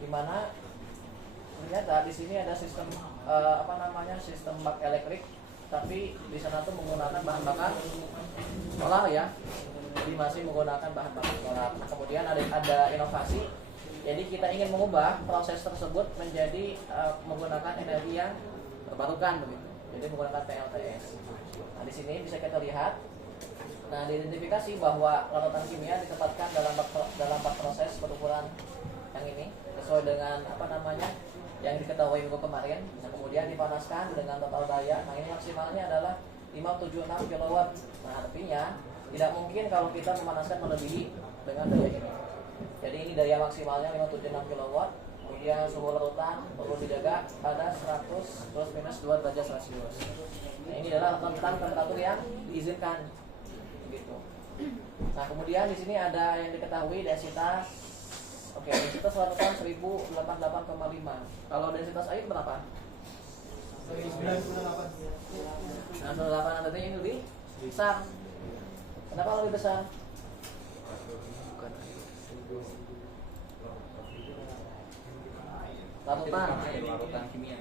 Dimana ternyata di sini ada sistem sistem bak elektrik, tapi di sana tuh menggunakan bahan bakar solar ya. Jadi masih menggunakan bahan bakar solar. Nah, kemudian ada inovasi. Jadi kita ingin mengubah proses tersebut menjadi menggunakan energi yang terbarukan begitu. Jadi menggunakan PLTS. Nah, di sini bisa kita lihat. Nah, diidentifikasi bahwa larutan kimia ditempatkan dalam bak proses berukuran yang ini sesuai dengan yang diketahui minggu kemarin. Nah, kemudian dipanaskan dengan total daya. Nah, ini maksimalnya adalah 576 kW. Nah, artinya tidak mungkin kalau kita memanaskan melebihi dengan daya ini. Jadi ini daya maksimalnya 576 kW. Kemudian suhu larutan perlu dijaga pada 100 plus minus 2 derajat Celcius. Nah, ini adalah tentang temperatur yang diizinkan. Gitu. Nah, kemudian di sini ada yang diketahui densitas. Oke, densitas larutan 1088,5. Kalau densitas air berapa? 1098. Nah, 1098 artinya ini lebih besar. Kenapa lebih besar? Larutan kimia.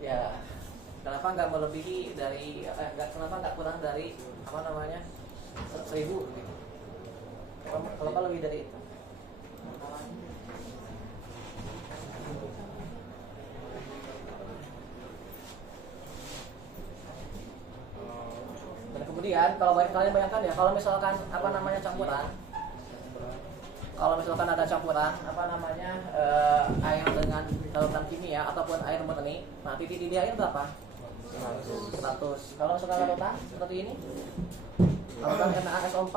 Ya. Kenapa nggak melebihi dari kenapa nggak kurang dari 1000 gitu. Kenapa lebih dari itu? Dan kemudian kalau kalian bayangkan ya, kalau misalkan campuran, kalau misalkan ada campuran air dengan larutan kimia ataupun air murni, nah titik didih air berapa? 100. Kalau misalkan larutan seperti ini, larutan NaSO4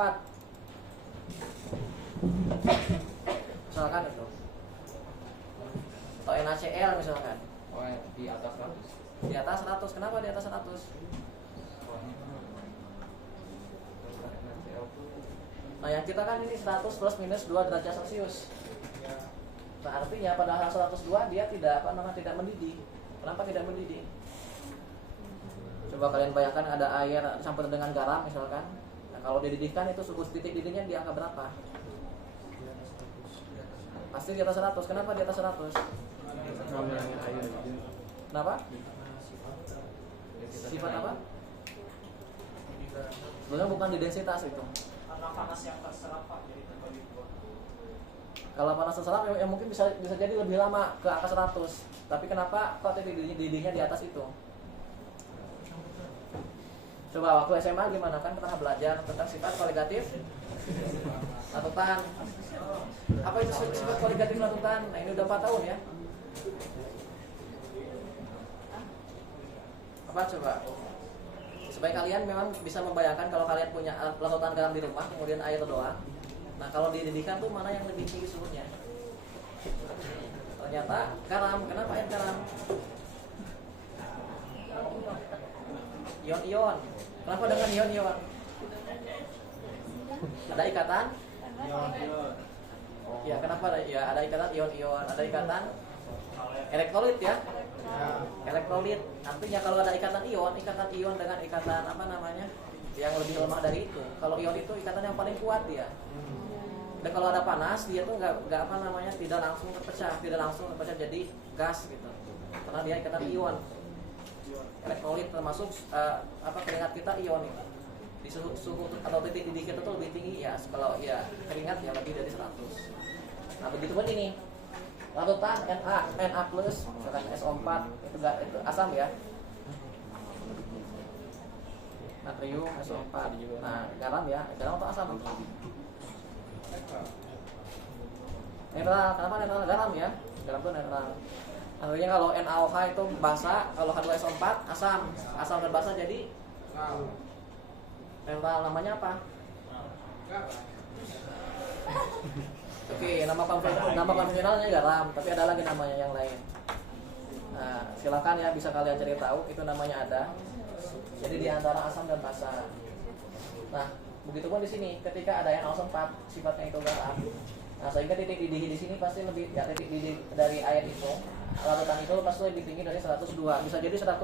misalkan itu, atau NaCl misalkan, di atas 100. Di atas 100. Kenapa di atas 100? Nah, yang kita kan ini 100 plus minus 2 derajat Celcius. Nah, artinya pada 102 dia tidak tidak mendidih. Kenapa tidak mendidih? Coba kalian bayangkan ada air campur dengan garam misalkan. Nah, kalau dididihkan itu suhu titik didihnya di angka berapa? Pasti di atas 100. Kenapa di atas 100? Kenapa? Sifat apa? Sebenarnya bukan di densitas itu. Karena panas yang terserap jadi terbagi dua. Kalau panas terserap ya mungkin bisa jadi lebih lama ke angka 100. Tapi kenapa kok titik didihnya di atas itu? Coba waktu SMA gimana, kan pernah belajar tentang sifat koligatif larutan. Apa itu sifat koligatif larutan? Nah, ini udah 4 tahun ya. Apa coba? Supaya kalian memang bisa membayangkan kalau kalian punya larutan garam di rumah kemudian air doang. Nah, kalau dididihkan tuh mana yang lebih tinggi suhunya? Ternyata garam. Kenapa air garam? Ion-ion. Kenapa dengan ion-ion? Ada ikatan? Ya, kenapa? Ya, ada ikatan ion-ion, ada ikatan elektrolit ya. Elektrolit. Artinya kalau ada ikatan ion dengan ikatan yang lebih lemah dari itu. Kalau ion itu ikatan yang paling kuat dia. Dan kalau ada panas dia tuh nggak tidak langsung terpecah jadi gas gitu. Karena dia ikatan ion. Elektrolit termasuk keringat kita ion itu. Di suhu atau titik didih kita tuh lebih tinggi ya. Kalau ya keringat ya lebih dari 100. Nah, begitu pun ini. Larutan Na plus misalkan SO4 itu asam ya. Natrium SO4. Nah, garam ya. Garam atau asam? Netral. Kenapa netral? Garam ya. Garam itu netral. Artinya kalau NaOH itu basa, kalau H2SO4 asam. Asam dan basa jadi netral. Namanya apa? Oke, nama konvensionalnya garam, tapi ada lagi namanya yang lain. Nah, silakan ya bisa kalian cari tahu, itu namanya ada. Jadi di antara asam dan basa. Nah, begitupun di sini ketika ada NaOH4 sifatnya itu garam. Nah, sehingga titik didih di sini pasti lebih ya, titik didih dari air itu, larutan itu pasti lebih tinggi dari 102. Bisa jadi 110,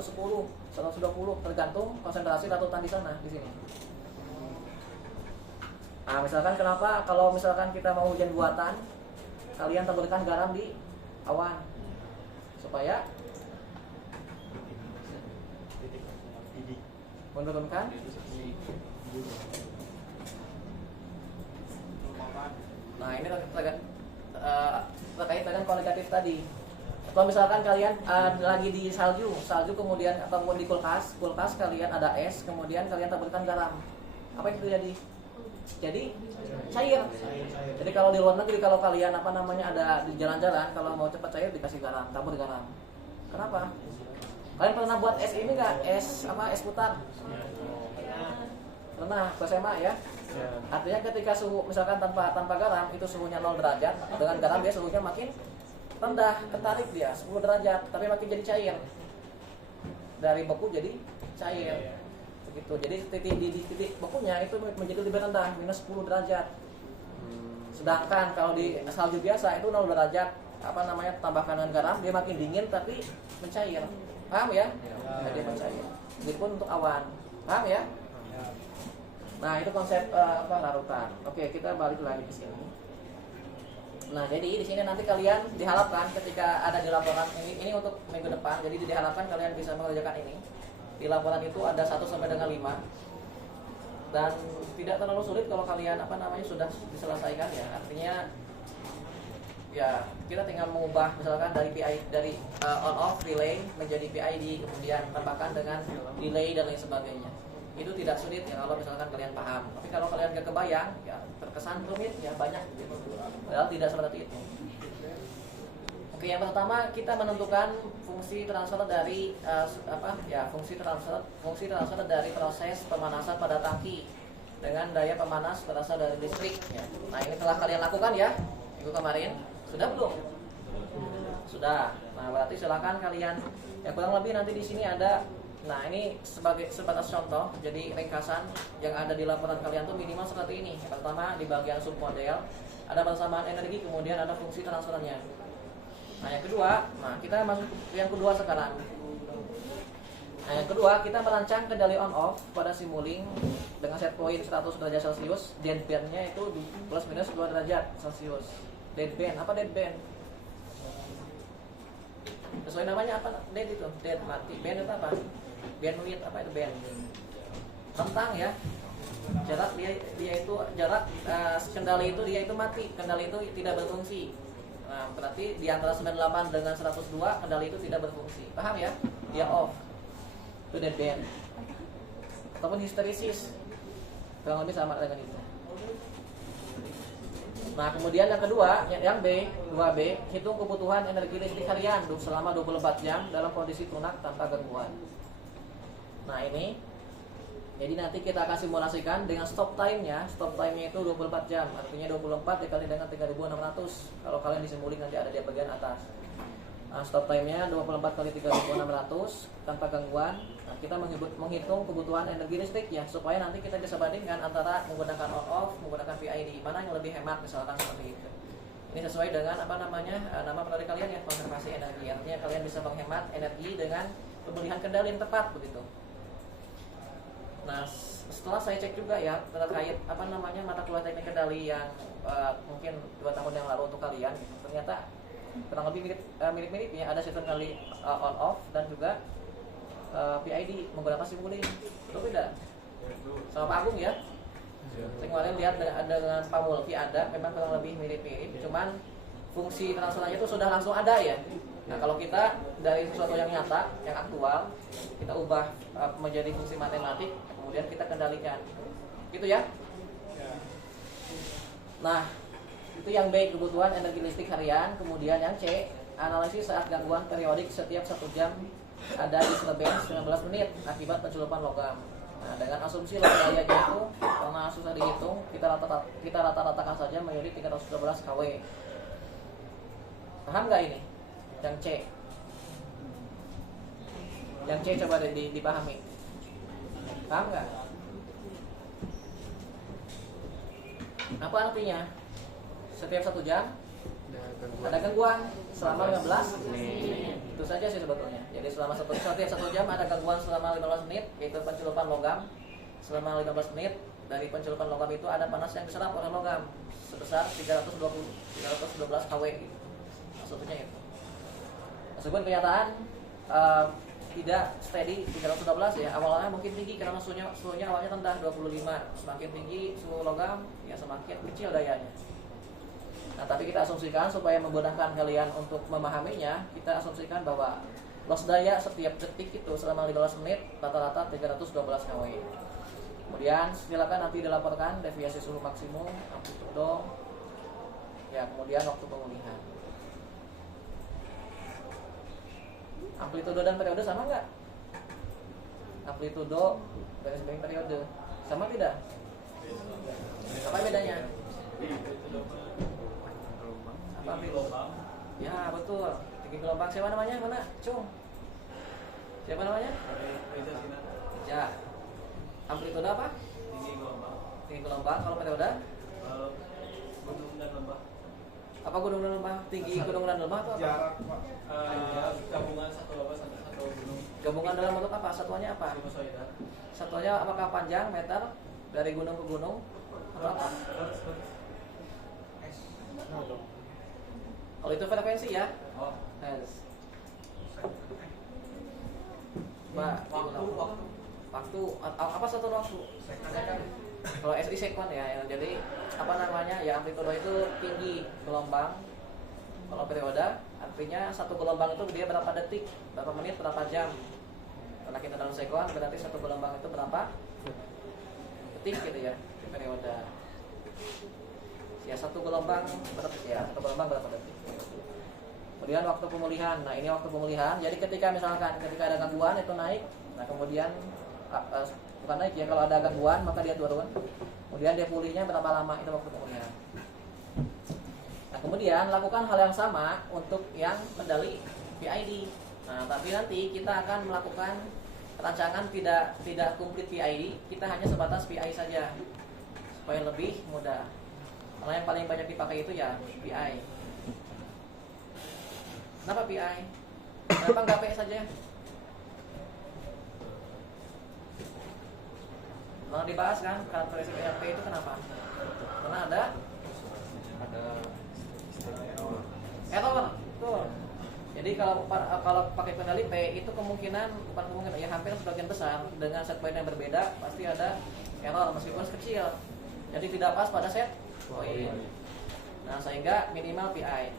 120 tergantung konsentrasi larutan di sana di sini. Nah, misalkan kenapa kalau misalkan kita mau hujan buatan, kalian taburkan garam di awan supaya menurunkan nah ini terkait dengan kualitatif tadi. Kalau misalkan kalian lagi di salju kemudian ataupun di kulkas kalian ada es, kemudian kalian taburkan garam, apa yang terjadi? Jadi cair. Jadi kalau di luar negeri kalau kalian ada di jalan-jalan kalau mau cepat cair dikasih garam, tabur garam. Kenapa? Kalian pernah buat es ini nggak? Es putar? Pernah, pas SMA ya? Artinya ketika suhu misalkan tanpa garam itu suhunya 0 derajat, dengan garam dia suhunya makin rendah, ketarik dia 10 derajat, tapi makin jadi cair. Dari beku jadi cair. Begitu. Jadi titik bekunya itu menjadi lebih rendah, minus 10 derajat. Sedangkan kalau di salju biasa itu 0 derajat, tambahkan dengan garam dia makin dingin tapi mencair. Paham ya? Jadi mencair. Begitupun untuk awan. Paham ya? Nah, itu konsep larutan. Oke, kita balik lagi ke sini. Nah, jadi di sini nanti kalian diharapkan ketika ada di laporan ini untuk minggu depan, jadi diharapkan kalian bisa mengerjakan ini. Di laporan itu ada 1 sampai dengan 5. Dan tidak terlalu sulit kalau kalian sudah diselesaikan ya. Artinya ya kita tinggal mengubah misalkan dari on off relay menjadi PID, kemudian tambahkan dengan delay dan lain sebagainya. Itu tidak sulit ya kalau misalkan kalian paham. Tapi kalau kalian gak kebayang ya terkesan rumit ya banyak gitu. Padahal tidak seperti itu. Oke, yang pertama kita menentukan fungsi transfer dari fungsi transfer dari proses pemanasan pada tangki dengan daya pemanas berasal dari listrik ya. Nah, ini telah kalian lakukan ya minggu kemarin. Sudah belum? Sudah. Nah, berarti silakan kalian ya kurang lebih nanti di sini ada. Nah, ini sebatas contoh, jadi ringkasan yang ada di laporan kalian tuh minimal seperti ini. Yang pertama di bagian submodel ada persamaan energi, kemudian ada fungsi transfernya. Nah, yang kedua, kita masuk ke yang kedua sekarang. Nah, yang kedua kita merancang kendali on off pada Simulink dengan set point 100 derajat Celcius, deadband-nya itu plus minus 2 derajat Celcius. Deadband, apa deadband? Sesuai namanya apa? Dead itu, dead mati. Band itu apa? Bandwidth, apa itu band? Rentang ya. Jarak dia itu jarak kendali itu dia itu mati, kendali itu tidak berfungsi. Nah, berarti di antara 98 dengan 102 kendali itu tidak berfungsi. Paham ya? Dia off. Itu dead band. Ataupun histerisis. Kurang lebih sama dengan itu. Nah, kemudian yang kedua, yang B, 2B, hitung kebutuhan energi listrik harian selama 24 jam dalam kondisi tunak tanpa gangguan. Nah, ini jadi nanti kita akan simulasikan dengan stop time-nya. Stop time-nya itu 24 jam, artinya 24 dikali dengan 3.600. Kalau kalian disimuling nanti ada di bagian atas. Nah, stop time-nya 24 kali 3.600 tanpa gangguan. Nah, kita menghitung kebutuhan energi listrik ya, supaya nanti kita bisa bandingkan antara menggunakan on off, menggunakan PID, mana yang lebih hemat misalkan seperti itu. Ini sesuai dengan nama produk kalian ya, konservasi energi. Artinya kalian bisa menghemat energi dengan pemilihan kendali yang tepat begitu. Nah, setelah saya cek juga ya terkait mata kuliah teknik kendali yang mungkin 2 tahun yang lalu untuk kalian, ternyata kurang lebih mirip-mirip ya, ada sistem kali on off dan juga PID menggunakan Simulink. Itu beda sama Pak Agung ya. Saya kemarin lihat dengan Pak Mulki ada, memang kurang lebih mirip-mirip, cuman fungsi transfernya itu sudah langsung ada ya. Nah, kalau kita dari sesuatu yang nyata, yang aktual, kita ubah menjadi fungsi matematik, kemudian kita kendalikan, gitu ya. Nah, itu yang B, kebutuhan energi listrik harian. Kemudian yang C, analisis saat gangguan periodik setiap 1 jam ada di Slebens 19 menit akibat penculupan logam. Nah, dengan asumsi load dayanya itu karena susah dihitung, kita rata-ratakan saja menjadi 312 kW. Paham nggak ini? Yang C. Yang C coba dipahami. Paham nggak? Apa artinya? Setiap 1 jam ada gangguan selama 15 menit. Itu saja sih sebetulnya. Jadi setiap 1 jam ada gangguan selama 15 menit, yaitu pencelupan logam. Selama 15 menit dari pencelupan logam itu ada panas yang diserap oleh logam. sebesar 312 kW gitu. Maksudnya itu. Meskipun kenyataan tidak steady 312 ya, awalnya mungkin tinggi karena suhunya awalnya rendah 25. Semakin tinggi suhu logam ya semakin kecil dayanya. Nah, tapi kita asumsikan supaya memudahkan kalian untuk memahaminya, kita asumsikan bahwa loss daya setiap detik itu selama 15 menit rata-rata 312 kW. Kemudian silakan nanti dilaporkan deviasi suhu maksimum, amplitudo, ya kemudian waktu pemulihan. Amplitudo dan periode sama nggak? Amplitudo garis miring periode sama tidak? Apa bedanya? Apa gelombang? Ya betul. Tinggi gelombang siapa namanya? Mana? Cung. Siapa namanya? Ya. Amplitudo apa? Tinggi gelombang. Tinggi gelombang. Kalau periode? Gunung dan lembah. Apa gunung dan lembah? Tinggi gunung dan lembah atau apa? Jarak, Pak. Gabungan satu lembah satu gunung. Gabungan dalam bentuk apa? Satuannya apa? Sinusoida. Satuannya apakah panjang meter dari gunung ke gunung atau apa? Kalau itu frekuensi ya? Oh. Yes. Waktu apa satu waktu? Kalau SI sekon ya, jadi apa namanya ya, amplitudo itu tinggi gelombang. Kalau periode artinya satu gelombang itu dia berapa detik, berapa menit, berapa jam. Karena kita dalam sekon berarti satu gelombang itu berapa detik gitu ya di periode. Ya satu gelombang berapa detik ya, satu gelombang berapa detik. Kemudian waktu pemulihan. Nah ini waktu pemulihan. Jadi ketika misalkan ketika ada gangguan itu naik, nah kemudian bukan naik ya, kalau ada gangguan maka dia turun. Kemudian dia pulihnya berapa lama, itu waktu pemulihan. Nah kemudian lakukan hal yang sama untuk yang medali PID. Nah tapi nanti kita akan melakukan rancangan tidak komplit PID, kita hanya sebatas PI saja supaya lebih mudah. Karena yang paling banyak dipakai itu ya PI. Kenapa PI? Kenapa nggak P saja? Mau dibahas kan karakteristik ERP itu kenapa? Karena ada error. Tuh. Jadi kalau pakai kendali P itu bukan kemungkinan ya, hampir sebagian besar dengan set point yang berbeda pasti ada error meskipun kecil. Jadi tidak pas pada set point. Nah, sehingga minimal PI.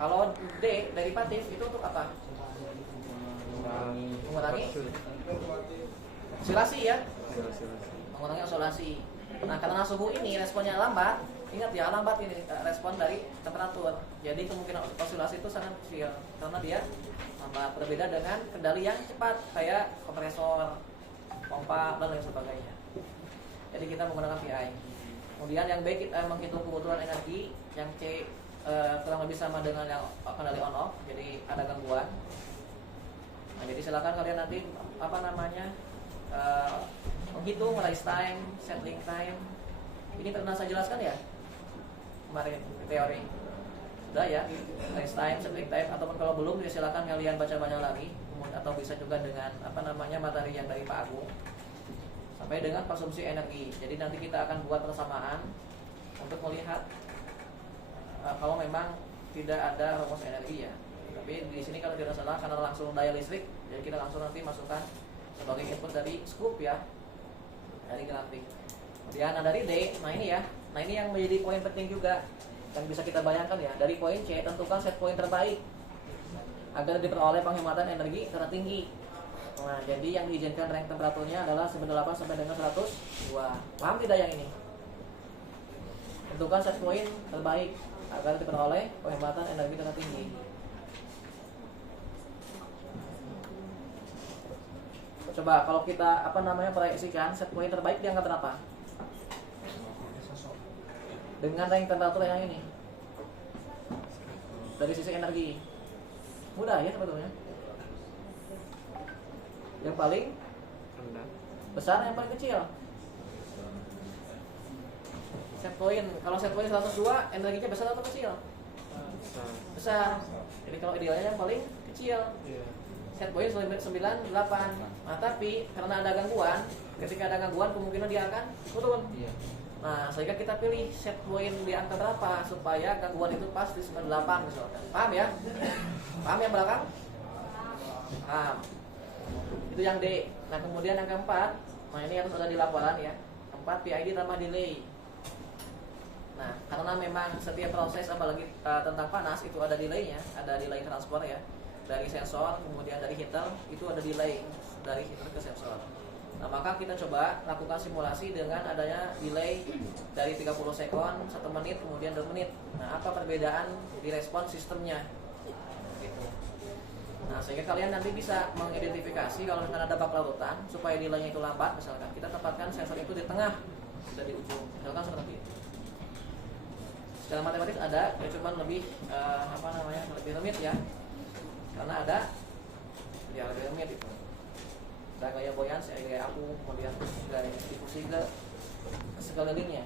Kalau D derivatif itu untuk apa? Mengurangi osilasi ya. Mengurangi osilasi. Nah, karena suhu ini responnya lambat, ingat ya, lambat ini respon dari temperatur. Jadi kemungkinan osilasi itu sangat kecil karena dia lambat. Berbeda dengan kendali yang cepat kayak kompresor, pompa dan lain sebagainya. Jadi kita menggunakan PI. Kemudian yang B kita menghitung kebutuhan energi, yang C kurang lebih sama dengan yang kendali on off. Jadi ada gangguan. Nah, jadi silakan kalian nanti menghitung rise time, settling time. Ini pernah saya jelaskan ya kemarin teori. Sudah ya, rise time, settling time, ataupun kalau belum ya silakan kalian baca-baca lagi, atau bisa juga dengan materi yang dari Pak Agung sampai dengan konsumsi energi. Jadi nanti kita akan buat persamaan untuk melihat kalau memang tidak ada rumus energi ya. Tapi di sini kalau tidak salah karena langsung daya listrik, jadi kita langsung nanti masukkan sebagai input dari scoop ya, dari grafik. Kemudian dari D, nah ini ya, nah ini yang menjadi poin penting juga yang bisa kita bayangkan ya. Dari poin C tentukan set point terbaik agar diperoleh penghematan energi tertinggi. Nah jadi yang diizinkan range temperaturnya adalah 98 sampai dengan 102. Paham tidak yang ini? Tentukan set point terbaik agar diperoleh penghematan energi tertinggi. Coba kalau kita proyeksikan set point terbaik dianggap berapa? Dengan range temperatur yang ini. Dari sisi energi. Mudah ya sebetulnya. Yang paling besar, yang paling kecil. Set point, kalau set point 102, energinya besar atau kecil? Besar. Jadi kalau idealnya yang paling kecil. Set point 98. Nah, tapi karena ada gangguan, ketika ada gangguan kemungkinan dia akan turun. Nah, sehingga kita pilih set point di angka berapa supaya gangguan itu pas di 98 misalkan. Paham ya? Paham yang belakang? Paham. Itu yang D. Nah, kemudian yang keempat, nah ini harus ada di laporan ya. Keempat, PID tambah delay. Nah, karena memang setiap proses apalagi tentang panas itu ada delaynya, ada delay transfer ya. Dari sensor kemudian dari heater itu ada delay dari heater ke sensor. Nah, maka kita coba lakukan simulasi dengan adanya delay dari 30 sekon, 1 menit, kemudian 2 menit. Nah, apa perbedaan di respon sistemnya? Gitu. Nah, sehingga kalian nanti bisa mengidentifikasi kalau misalkan ada bak lautan, supaya delaynya itu lambat, misalkan kita tempatkan sensor itu di tengah, tidak di ujung. Misalkan seperti itu. Secara matematis ada, ya cuman lebih lebih rumit ya. Karena ada ya lebih rumit itu. Ada gaya buoyancy, gaya aku, kemudian gaya difusi ke sekelilingnya.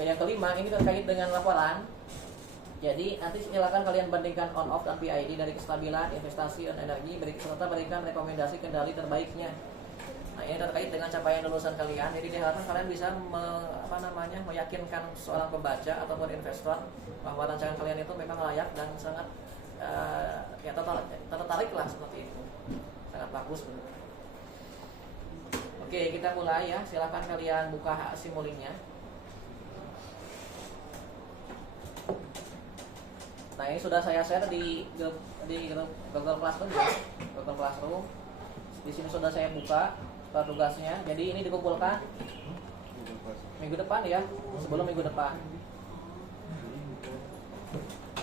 Yang kelima ini terkait dengan laporan. Jadi nanti silakan kalian bandingkan on off dan PID dari kestabilan, investasi dan energi, serta berikan rekomendasi kendali terbaiknya. Nah, ini terkait dengan capaian lulusan kalian. Jadi diharapkan kalian bisa meyakinkan seorang pembaca ataupun investor bahwa rancangan kalian itu memang layak dan sangat tertarik lah seperti itu. Sangat bagus benar. Oke, kita mulai ya. Silakan kalian buka simulingnya. Nah, ini sudah saya share di Google Classroom ya. Google Classroom. Di sini sudah saya buka tugasnya. Jadi ini dikumpulkan minggu depan ya, sebelum minggu depan.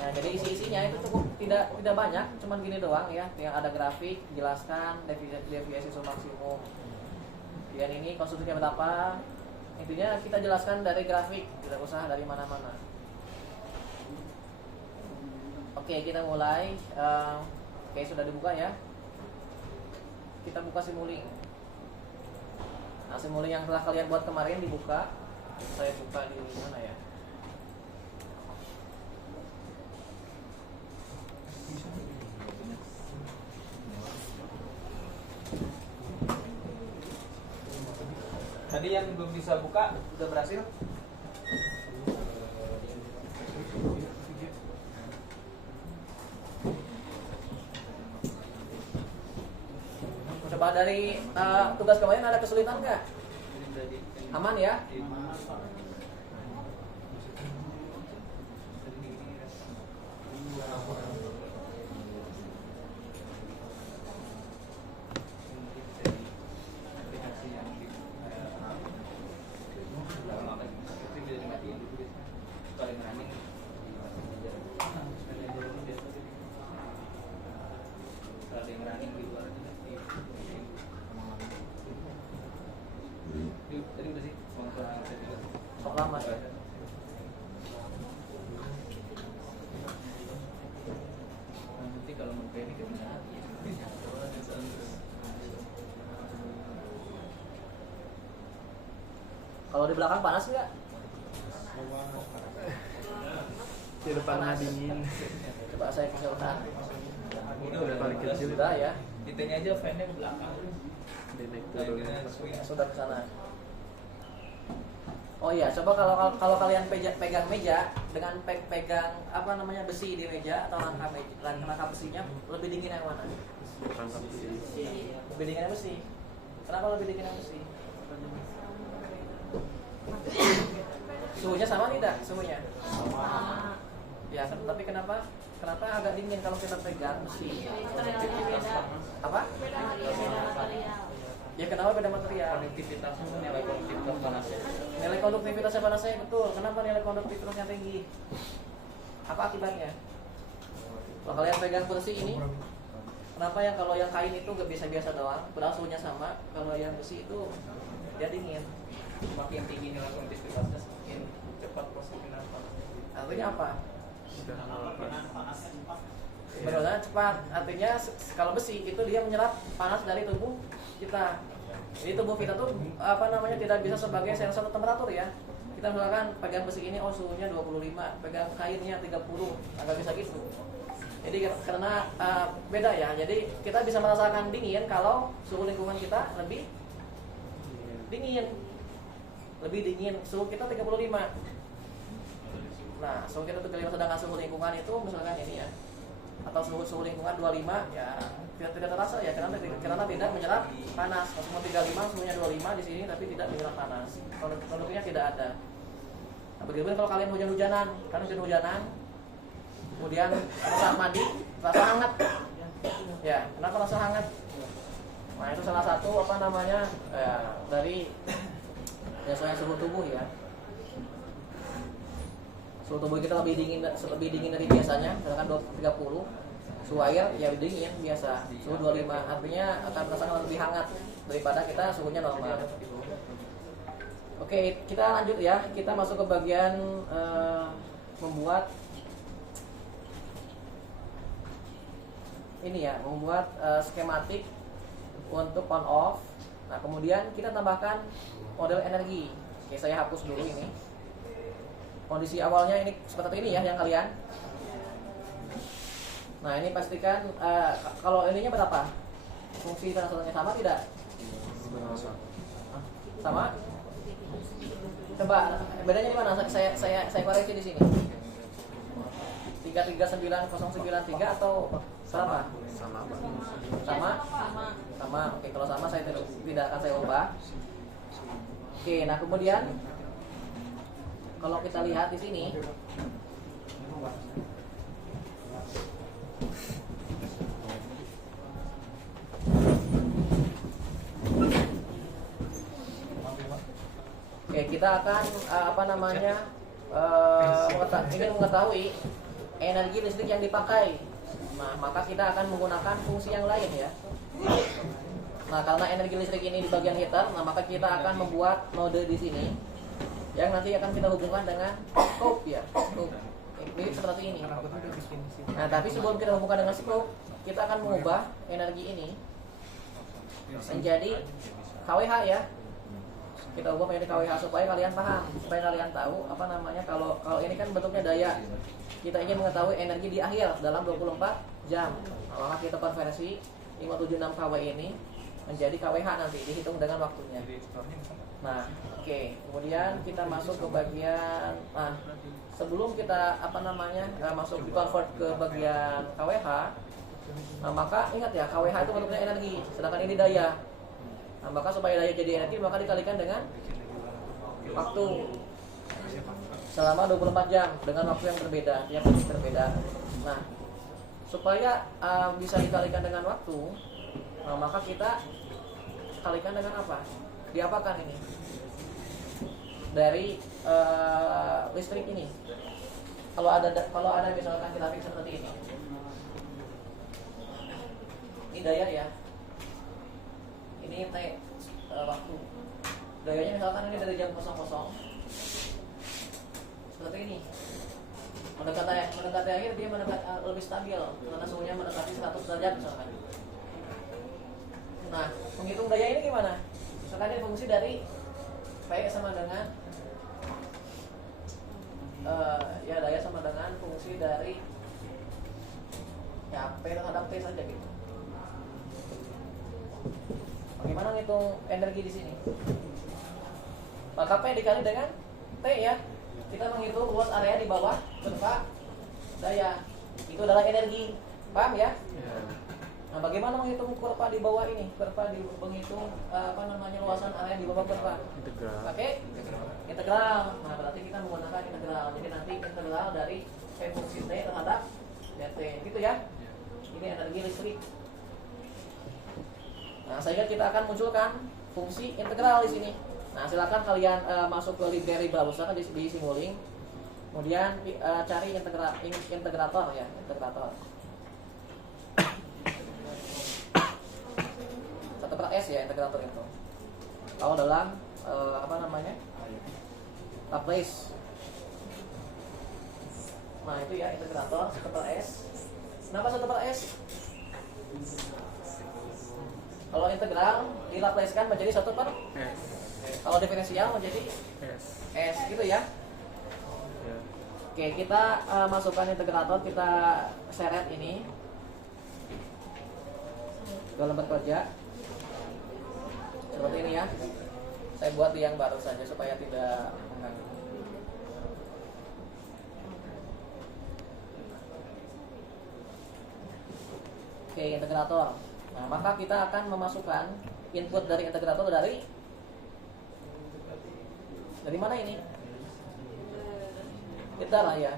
Nah, jadi isi-isinya itu cukup tidak banyak, cuman gini doang ya. Yang ada grafik, jelaskan deviasi maksimum. Dan ini konstruksinya berapa? Intinya kita jelaskan dari grafik, tidak usah dari mana-mana. Oke, kita mulai. Oke, sudah dibuka ya. Kita buka simuling. Nah, simuling yang telah kalian buat kemarin dibuka. Saya buka di mana ya? Tadi yang belum bisa buka Sudah berhasil? Coba dari tugas kemarin ada kesulitan nggak? Aman ya? Sok lama ya. Nanti kalau mau pilih kebenaran Kalau di belakang panas nggak? Di depan dingin. Coba saya kecilkan. Udah paling kecil. Sudah ya. ditanya aja fan-nya ke belakang. Naik turun. Sudah ke sana. Oh iya, coba kalau kalian pegang meja dengan pegang besi di meja atau rangka besinya, lebih dingin yang mana? Lebih dingin yang besi. Kenapa lebih dingin yang besi? Suhunya sama tidak? Suhunya? Sama. Ya, tapi kenapa agak dingin kalau kita pegang besi? Apa? Ya kenapa beda material? konektivitasnya, nilai konektivitas panasnya. Nilai konduktivitasnya panasnya betul. Kenapa nilai konduktivitasnya tinggi? Apa akibatnya? Kalau kalian pegang besi ini, kenapa kalau yang kain itu gak biasa-biasa doang, padahal suhunya sama. Kalau yang besi itu dia dingin. Makin tinggi nilai konektivitasnya semakin cepat proses penampungan. Artinya apa? Panas. Benar cepat. Artinya kalau besi itu dia menyerap panas dari tubuh kita. Jadi tubuh kita tuh tidak bisa sebagai sensor temperatur ya. Kita misalkan pegang besi ini, suhunya 25, pegang kainnya 30, agak bisa gitu. Jadi karena beda ya. Jadi kita bisa merasakan dingin kalau suhu lingkungan kita lebih dingin. lebih dingin, suhu kita 35. Nah, suhu kita 35 sedangkan suhu lingkungan itu misalkan ini ya, atau suhu lingkungan 25 ya tidak terasa ya karena tidak menyerap panas. Kalau 35 suhunya 25 di sini tapi tidak menyerap panas. Produknya tidak ada. Nah, begitu kalau kalian hujan-hujanan, kemudian saat mandi rasa hangat. Ya, kenapa rasa hangat? Nah, itu salah satu dari biasanya suhu tubuh ya. Suhu tubuh kita lebih dingin dari biasanya, misalkan 30. Suhu air ya dingin biasa. Suhu 25 artinya akan merasakan lebih hangat daripada kita suhunya normal. Oke, kita lanjut ya. Kita masuk ke bagian membuat ini ya, membuat skematik untuk on off. Nah, kemudian kita tambahkan model energi. Oke, saya hapus dulu ini. Kondisi awalnya ini seperti ini ya yang kalian. Nah, ini pastikan kalau ininya berapa? Fungsi transfernya sama tidak? Sama? Coba bedanya di mana? Saya koreksi di sini. 339093 atau berapa? Sama. Oke, kalau sama saya tidak akan saya ubah. Oke, nah kemudian kalau kita lihat di sini oke, kita akan ingin mengetahui energi listrik yang dipakai. Nah, maka kita akan menggunakan fungsi yang lain ya. Nah, karena energi listrik ini di bagian heater, nah maka kita akan membuat node di sini yang nanti akan kita hubungkan dengan scope ya. Scope. Ini seperti ini. Nah, tapi sebelum kita hubungkan dengan scope, kita akan mengubah energi ini menjadi kWh ya. Kita ubah menjadi kWh supaya kalian paham, supaya kalian tahu kalau ini kan bentuknya daya. Kita ingin mengetahui energi di akhir dalam 24 jam. Maka kita konversi 576 kW ini menjadi kWh nanti dihitung dengan waktunya. Nah, oke. Kemudian kita masuk ke bagian sebelum kita masuk di convert ke bagian kWh. Nah, maka ingat ya, kWh itu bentuknya energi, sedangkan ini daya. Nah, maka supaya daya jadi energi maka dikalikan dengan waktu selama 24 jam dengan waktu yang berbeda. Nah, supaya bisa dikalikan dengan waktu, nah, maka kita kalikan dengan apa? Diapakan ini? Dari listrik ini. Kalau ada misalkan grafik seperti ini. Ini daya ya. Ini T waktu. Dayanya misalkan ini dari jam 00. Seperti ini. Mendekati akhir dia lebih stabil karena suhunya mendekati 100 derajat misalkan. Nah, menghitung daya ini gimana? Misalkan ini fungsi dari P sama dengan daya sama dengan fungsi dari P terhadap T saja gitu. Bagaimana ngitung energi di sini? Maka P dikali dengan T ya. Kita menghitung luas area di bawah kurva daya. Itu adalah energi. Paham ya? Nah, bagaimana menghitung kurva di bawah ini? Menghitung luasan area di bawah kurva. Pakai integral. Nah, berarti kita menggunakan integral. Jadi nanti integral dari P fungsi T terhadap dt. Gitu ya. Ini energi listrik. Nah, sehingga kita akan munculkan fungsi integral di sini. Nah, silakan kalian masuk ke library browser di Simulink. Kemudian cari integrator ya, integrator. 1/s ya integrator itu. Kalau dalam Laplace. Nah, itu ya integrator 1/s. Kenapa 1/s? Kalau integral dilaplacekan menjadi 1/s. Kalau diferensial menjadi S gitu ya. Oke, kita masukkan integrator, kita seret ini ke lembar kerja seperti ini ya. Saya buat di yang baru saja supaya tidak mengganggu. Oke, integrator. Nah, maka kita akan memasukkan input dari integrator dari mana ini? Kita lah ya.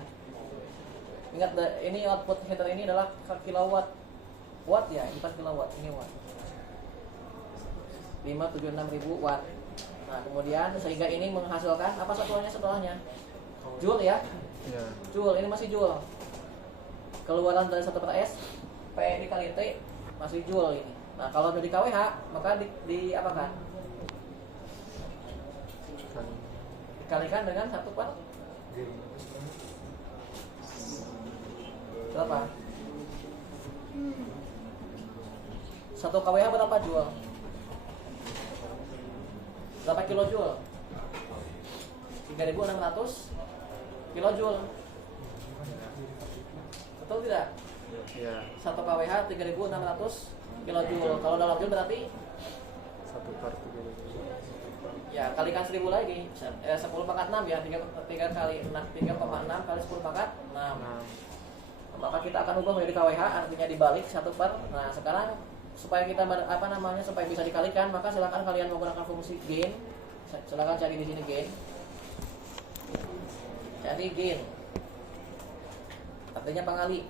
Ingat, ini output header ini adalah kilowatt. Watt ya, bukan kilowatt, ini watt. 576.000 watt. Nah, kemudian sehingga ini menghasilkan apa satuannya setelahnya? Joule ya? Ya. Joule, ini masih joule. Keluaran dari 1/S P dikali T masih joule ini. Nah, kalau udah di kWh, maka di apa kan? Dikalikan dengan 1 per berapa? 1 kWh berapa joule? Berapa kilojoule? 3.600 kilojoule. Betul tidak? Ya. 1 kWh 3.600 kilojoule. Kalau dalam joule berarti 1/3. ya kalikan 1000 lagi. 10 pangkat 6 ya, 3 kali 6, 3,6 kali 10 pangkat 6. Maka kita akan ubah menjadi kWh, artinya dibalik 1 per. Nah, sekarang supaya kita supaya bisa dikalikan, maka silakan kalian menggunakan fungsi gain. Silakan cari di sini gain. Cari gain. Artinya pengali.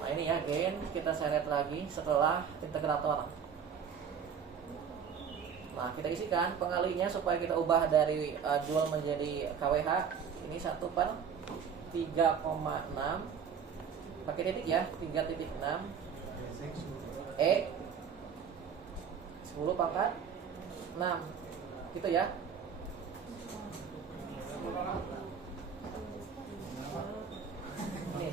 Nah, ini ya gain, kita seret lagi setelah integrator. Nah, kita isikan pengalinya supaya kita ubah dari joule menjadi kWh. Ini 1 per 3,6 pakai titik ya, 3.6 E 10 pangkat 6 gitu ya. Nih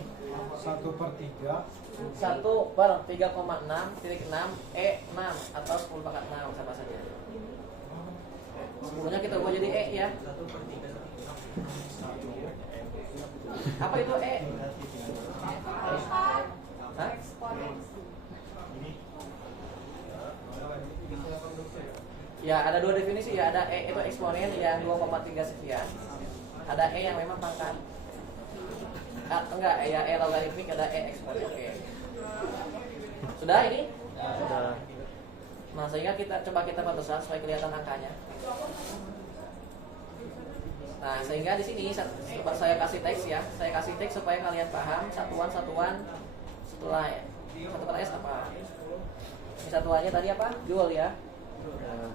1/3 1 per 3,6 E 6 atau 10 pangkat 6 sama saja. 10-nya kita ubah jadi E ya. Apa itu E? Hah? Ya, ada dua definisi ya. Ada E itu eksponen yang 2,3 sekian. Ada E yang memang pangkat. Enggak, ya E logaritmik, ada E eksponen. Oke. Sudah ini? Sudah. Nah, sehingga kita coba kita perbesar supaya kelihatan angkanya. Nah, sehingga di sini saya kasih teks ya. Saya kasih teks supaya kalian paham satuan-satuan setelah 1/S apa. Ini satuannya tadi apa? Joule ya.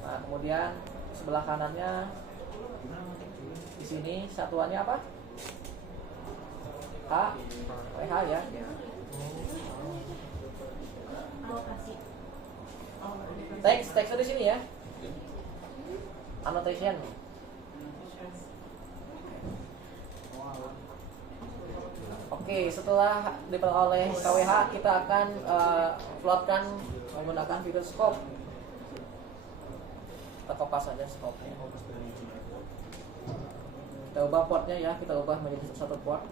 Nah, kemudian sebelah kanannya di sini satuannya apa? kWh ya. Teksnya di sini ya. Annotation. Oke, setelah diperoleh kWh, kita akan plotkan menggunakan fitur scope. Kita kopas saja scope-nya. Kita ubah portnya ya, kita ubah menjadi satu port.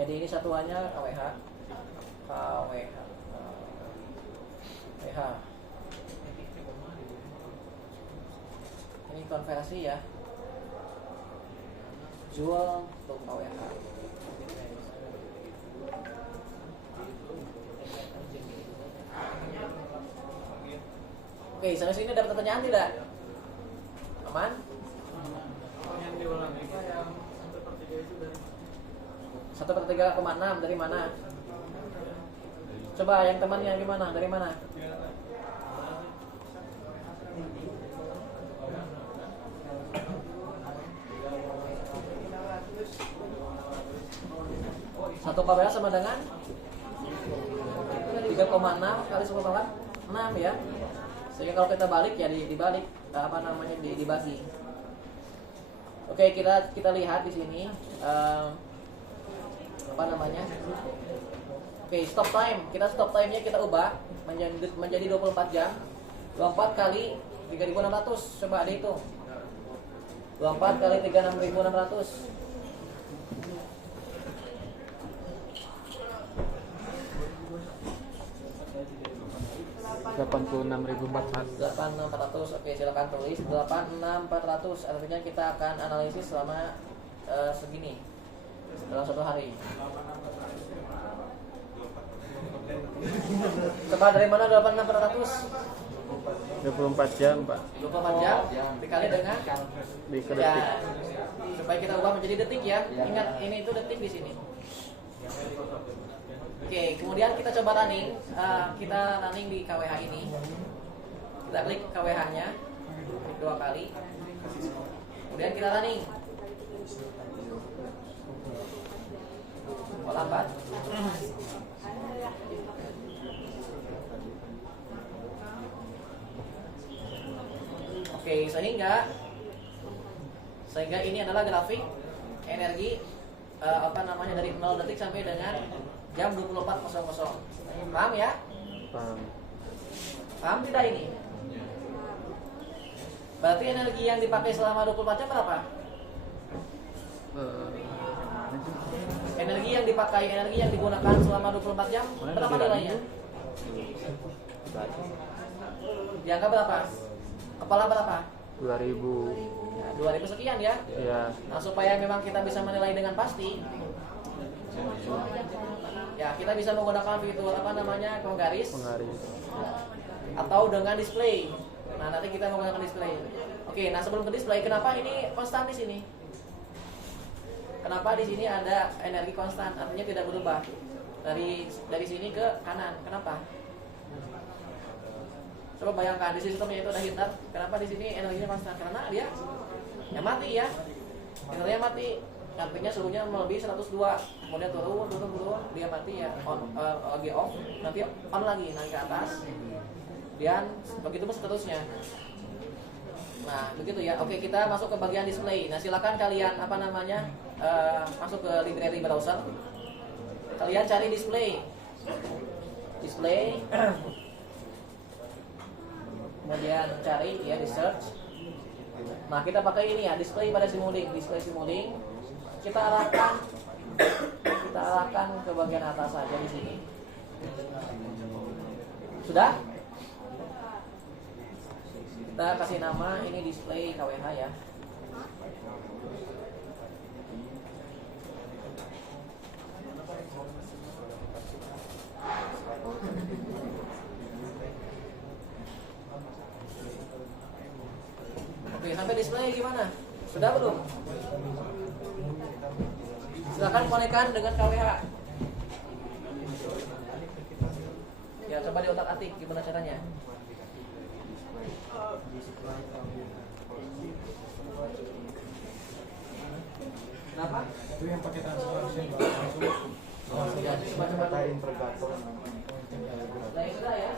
Jadi ini satuannya kWh. Ini konversi ya. Joule untuk kWh. Oke, sampai sini dapat pertanyaan tidak? Aman? yang diulangi yang 1/3 itu dari 1/3,6 dari mana? Coba yang temannya gimana? Dari mana? Satu kWh sama dengan 3,6 kali 10 pangkat 6 ya. Sehingga kalau kita balik ya dibalik dibagi. Oke, kita lihat di sini Oke, stop time. Kita stop time-nya kita ubah menjadi 24 jam. 24 kali 3.600. Coba dihitung. 24 kali 36.600. 86.400. Oke, silakan tulis 86.400. Artinya kita akan analisis selama segini dalam satu hari. Coba dari mana 86.400? 24 jam, Pak. 24 jam dikali dengan Detik. ya, supaya kita ubah menjadi detik ya. Ingat ini itu detik di sini. Oke, kemudian kita coba running. Kita running di KWH ini. Kita klik KWH-nya, klik 2 kali. Kemudian kita running. Kok lambat? Oke, sehingga ini adalah grafik energi dari 0 detik sampai dengan jam 24.00. Paham ya? Paham. Paham tidak ini? Berarti energi yang dipakai selama 24 jam berapa? Energi yang digunakan selama 24 jam berapa nilainya? Di angka berapa? Kepala berapa? 2000. Ya, 2000 sekian ya. Ya. Nah, supaya memang kita bisa menilai dengan pasti, ya kita bisa menggunakan fitur penggaris atau dengan display. Nah, nanti kita menggunakan display. Oke, nah sebelum ke display, kenapa ini konstan di sini? Kenapa di sini ada energi konstan? Artinya tidak berubah dari sini ke kanan. Kenapa? Coba bayangkan di sistemnya itu ada heater. Kenapa di sini energinya konstan? Karena dia mati ya. Energinya mati. Artinya suhunya melebihi 102. Kemudian turun, dia mati ya. Lagi off, nanti on lagi naik ke atas. Dan begitu pun seterusnya. Nah, begitu ya. Oke, kita masuk ke bagian display. Nah, silakan kalian masuk ke library browser. Kalian cari display. Kemudian cari ya di search. Nah, kita pakai ini ya, display pada Simulink. Kita arahkan ke bagian atas saja di sini. Sudah? Kita kasih nama ini display KWH ya. Oke, sampai display gimana? Sudah belum? Silakan konekkan dengan KWH. Ya, coba diotak-atik gimana caranya. Kenapa? Itu yang pakai transparansi langsung. Ya, coba Intergator. Nah, ini sudah ya.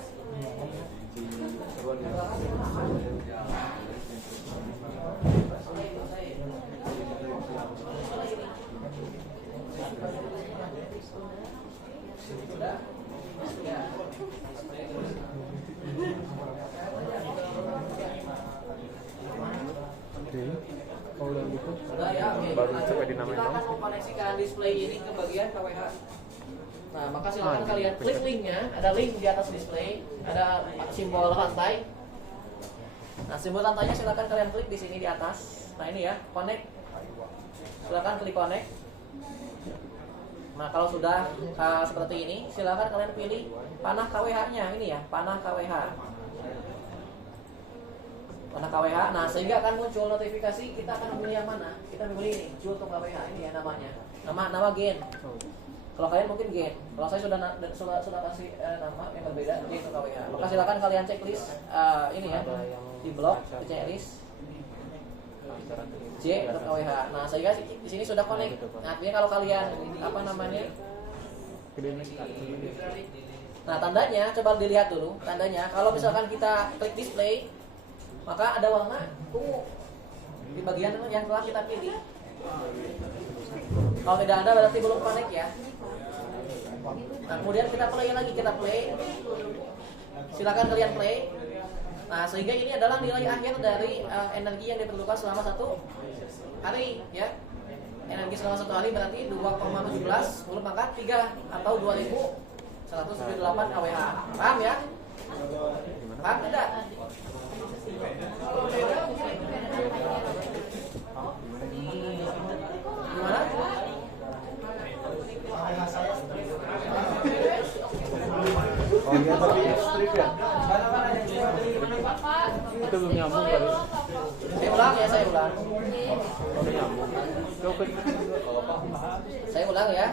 Sudah. Ya. Oke. Kalau yang itu Sudah ya, oke. baru Nah, coba dinamain kita akan dong. mengkoneksikan display ini ke bagian KWH. Nah, maka silakan kalian klik linknya. Ada link di atas display, ada simbol rantai. Nah, simbol rantainya silakan kalian klik di sini di atas. Nah, ini ya, connect. Silakan klik connect. Nah, kalau sudah seperti ini, silakan kalian pilih panah KWH-nya. Ini ya, panah KWH. Panah KWH. Nah, sehingga akan muncul notifikasi kita akan memilih yang mana. Kita memilih ini, Joule untuk KWH. Ini ya namanya. Nama gen. Kalau kalian mungkin gen. Kalau saya sudah kasih nama yang berbeda, J untuk KWH. Maka silakan kalian checklist ini ya di blog, di checklist J untuk KWH. Nah, sehingga di sini sudah connect. Nah, artinya kalau kalian nah, tandanya coba dilihat dulu tandanya. Kalau misalkan kita klik display, maka ada warna ungu di bagian yang telah kita pilih. Kalau tidak ada berarti belum connect ya. Nah, kemudian kita play lagi, silakan kalian play. Nah, sehingga ini adalah nilai akhir dari energi yang diperlukan selama 1 hari ya. Energi selama 1 hari berarti 2,17 10 pangkat 3 atau 2178 kWh. Paham ya? Paham tidak? Gimana? Oh iya, tapi strip ya. Itu belum nyambung kali. Saya ulang ya, saya ulang. Udah nyambung. Coba. Saya ulang ya.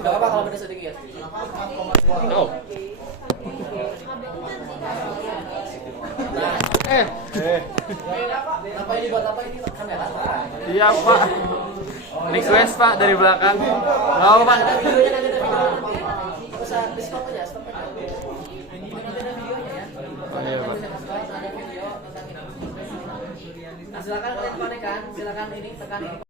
Gak apa-apa kalau beda sedikit. Oh. Nah, apa ini buat apa ini kamera? Iya Pak. Request Pak dari belakang. Nggak apa Pak. Ada videonya, nanti ada video nanti. Bisa di stop aja, stop aja. Ini nanti ada videonya ya. Oh iya Pak. Ada video tentang ini. Nah, silakan kalian konekan, silakan ini tekan ini.